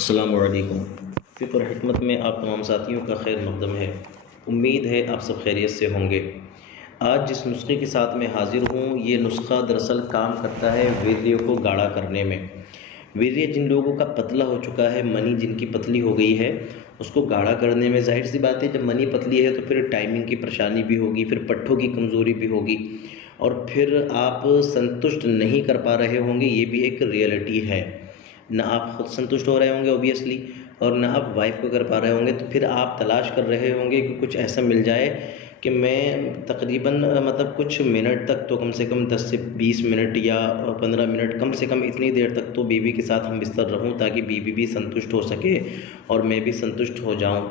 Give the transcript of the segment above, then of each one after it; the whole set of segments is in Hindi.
अस्सलामु अलैकुम। फ़िक्र हिकमत में आप तमाम साथियों का खैर मक़दम है। उम्मीद है आप सब खैरियत से होंगे। आज जिस नुस्खे के साथ मैं हाज़िर हूँ, ये नुस्खा दरअसल काम करता है वीर्य को गाढ़ा करने में। वीर्य जिन लोगों का पतला हो चुका है, मनी जिनकी पतली हो गई है, उसको गाढ़ा करने में ज़ाहिर सी बात है, जब मनी पतली है तो फिर टाइमिंग की परेशानी भी होगी, फिर पट्ठों की कमज़ोरी भी होगी और फिर आप संतुष्ट नहीं कर पा रहे होंगे। ये भी एक रियलिटी है। ना आप खुद संतुष्ट हो रहे होंगे ऑब्वियसली, और ना आप वाइफ को कर पा रहे होंगे। तो फिर आप तलाश कर रहे होंगे कि कुछ ऐसा मिल जाए कि मैं तकरीबन मतलब कुछ मिनट तक तो कम से कम 10 से 20 मिनट या 15 मिनट, कम से कम इतनी देर तक तो बीवी के साथ हम बिस्तर रहूं, ताकि बीवी भी संतुष्ट हो सके और मैं भी संतुष्ट हो जाऊं।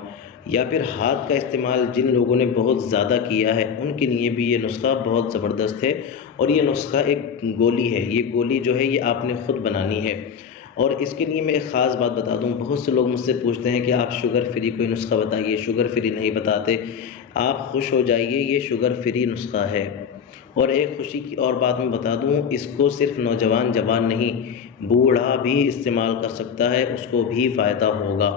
या फिर हाथ का इस्तेमाल जिन लोगों ने बहुत ज़्यादा किया है, उनके लिए भी ये नुस्खा बहुत ज़बरदस्त है। और ये नुस्खा एक गोली है। ये गोली जो है ये आपने ख़ुद बनानी है। और इसके लिए मैं एक ख़ास बात बता दूं, बहुत से लोग मुझसे पूछते हैं कि आप शुगर फ्री कोई नुस्खा बताइए। शुगर फ्री नहीं बताते। आप खुश हो जाइए, ये शुगर फ्री नुस्खा है। और एक ख़ुशी की और बात मैं बता दूं, इसको सिर्फ़ नौजवान जवान नहीं, बूढ़ा भी इस्तेमाल कर सकता है, उसको भी फ़ायदा होगा।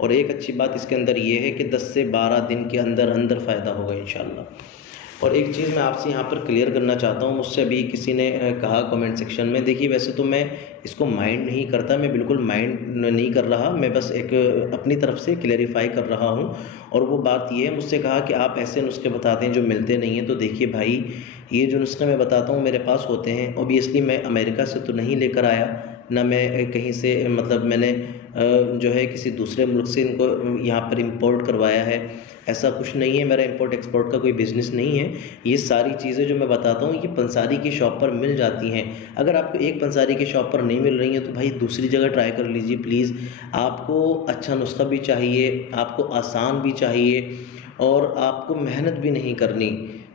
और एक अच्छी बात इसके अंदर ये है कि 10 से 12 दिन के अंदर अंदर फ़ायदा होगा इंशाअल्लाह। और एक चीज़ मैं आपसे यहाँ पर क्लियर करना चाहता हूँ, मुझसे अभी किसी ने कहा कमेंट सेक्शन में, देखिए वैसे तो मैं इसको माइंड नहीं करता, मैं बिल्कुल माइंड नहीं कर रहा, मैं बस एक अपनी तरफ से क्लेरिफाई कर रहा हूँ। और वो बात ये है, मुझसे कहा कि आप ऐसे नुस्खे बताते हैं जो मिलते नहीं हैं। तो देखिए भाई, ये जो नुस्खे मैं बताता हूँ मेरे पास होते हैं। ऑब्वियसली मैं अमेरिका से तो नहीं लेकर आया, ना मैं कहीं से मतलब मैंने जो है किसी दूसरे मुल्क से इनको यहाँ पर इंपोर्ट करवाया है। ऐसा कुछ नहीं है, मेरा इंपोर्ट एक्सपोर्ट का कोई बिज़नेस नहीं है। ये सारी चीज़ें जो मैं बताता हूँ ये पंसारी की शॉप पर मिल जाती हैं। अगर आपको एक पंसारी की शॉप पर नहीं मिल रही हैं तो भाई दूसरी जगह ट्राई कर लीजिए प्लीज़। आपको अच्छा नुस्खा भी चाहिए, आपको आसान भी चाहिए और आपको मेहनत भी नहीं करनी,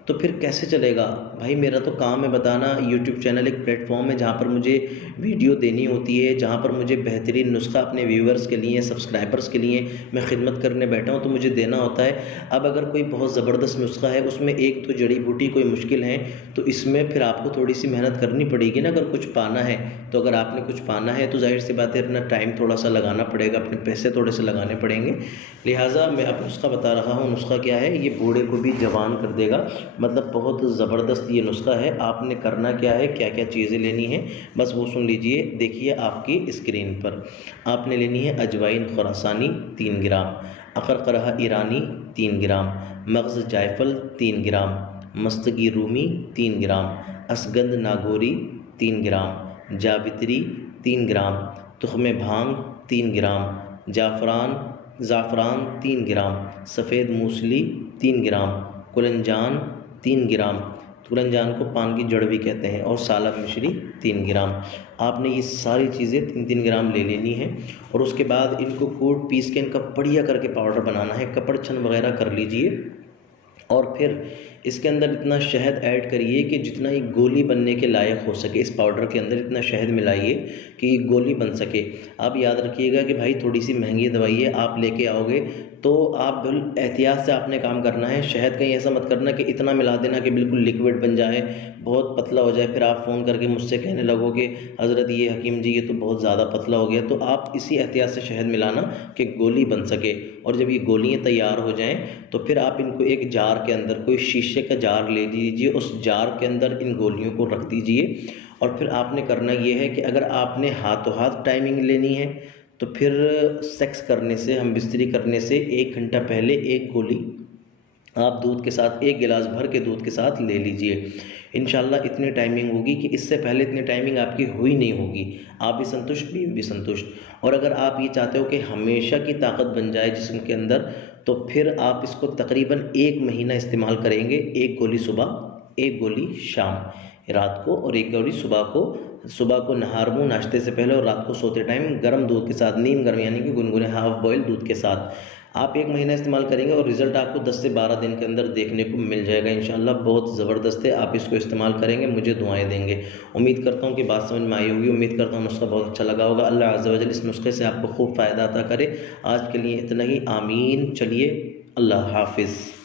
तो फिर कैसे चलेगा भाई। मेरा तो काम है बताना। यूट्यूब चैनल एक प्लेटफॉर्म है जहाँ पर मुझे वीडियो देनी होती है, जहाँ पर मुझे बेहतरीन नुस्खा अपने व्यूअर्स के लिए, सब्सक्राइबर्स के लिए मैं खिदमत करने बैठा हूँ, तो मुझे देना होता है। अब अगर कोई बहुत ज़बरदस्त नुस्खा है, उसमें एक तो जड़ी बूटी कोई मुश्किल है, तो इसमें फिर आपको थोड़ी सी मेहनत करनी पड़ेगी ना। अगर कुछ पाना है तो अगर आपने कुछ पाना है तो ज़ाहिर सी बात है अपना टाइम थोड़ा सा लगाना पड़ेगा, अपने पैसे थोड़े से लगाने पड़ेंगे। लिहाजा मैं अब नुस्खा बता रहा हूँ। नुस्खा क्या है, ये बूढ़े को भी जवान कर देगा, मतलब बहुत ज़बरदस्त ये नुस्खा है। आपने करना क्या है, क्या क्या चीज़ें लेनी है, बस वो सुन लीजिए। देखिए आपकी स्क्रीन पर, आपने लेनी है अजवाइन खुरासानी 3 ग्राम, अकरकरहा ईरानी 3 ग्राम, मग़ज़ जायफल 3 ग्राम, मस्तगी रूमी 3 ग्राम, असगंध नागौरी 3 ग्राम, जावित्री 3 ग्राम, तुख़्म भांग 3 ग्राम, ज़ाफ़रान 3 ग्राम, सफ़ेद मूसली 3 ग्राम, कुलंजान 3 ग्राम, कुलंजान को पान की जड़ भी कहते हैं, और साला मिश्री 3 ग्राम। आपने ये सारी चीज़ें 3-3 ग्राम ले लेनी है। और उसके बाद इनको कूट पीस के इनका बढ़िया करके पाउडर बनाना है, कपड़ छन वगैरह कर लीजिए। और फिर इसके अंदर इतना शहद ऐड करिए कि जितना ये गोली बनने के लायक हो सके। इस पाउडर के अंदर इतना शहद मिलाइए कि ये गोली बन सके। आप याद रखिएगा कि भाई थोड़ी सी महंगी दवाई है, आप लेके आओगे तो आप बिल्कुल एहतियात से आपने काम करना है। शहद कहीं ऐसा मत करना कि इतना मिला देना कि बिल्कुल लिक्विड बन जाए, बहुत पतला हो जाए, फिर आप फ़ोन करके मुझसे कहने लगोगे हज़रत ये हकीम जी ये तो बहुत ज़्यादा पतला हो गया। तो आप इसी एहतियात से शहद मिलाना कि गोली बन सके। और जब ये गोलियाँ तैयार हो जाएँ तो फिर आप इनको एक जार के अंदर, कोई शीशे का जार ले लीजिए, उस जार के अंदर इन गोलियों को रख दीजिए। और फिर आपने करना ये है कि अगर आपने हाथों हाथ टाइमिंग लेनी है तो फिर सेक्स करने से, हम बिस्तरी करने से 1 घंटा पहले एक गोली आप दूध के साथ, 1 गिलास भर के दूध के साथ ले लीजिए। इंशाल्लाह इतनी टाइमिंग होगी कि इससे पहले इतनी टाइमिंग आपकी हुई नहीं होगी। आप भी संतुष्ट, बीवी भी संतुष्ट। और अगर आप ये चाहते हो कि हमेशा की ताकत बन जाए जिस्म के अंदर, तो फिर आप इसको तकरीबन 1 महीना इस्तेमाल करेंगे। 1 गोली सुबह, 1 गोली शाम रात को, और 1 गोली सुबह को नहार मुँह नाश्ते से पहले, और रात को सोते टाइम गर्म दूध के साथ, नीम गर्म यानी कि गुनगुने हाफ़ बॉयल दूध के साथ। आप 1 महीना इस्तेमाल करेंगे और रिज़ल्ट आपको 10 से 12 दिन के अंदर देखने को मिल जाएगा इंशाअल्लाह। बहुत ज़बरदस्त है। आप इसको इस्तेमाल करेंगे, मुझे दुआएं देंगे। उम्मीद करता हूँ कि बात समझ में आई होगी। उम्मीद करता हूँ नुस्खा बहुत अच्छा लगा होगा। अल्लाह अज़्ज़ व जल इस नुस्खे से आपको खूब फ़ायदा अता करे। आज के लिए इतना ही। आमीन। चलिए, अल्लाह हाफ़िज़।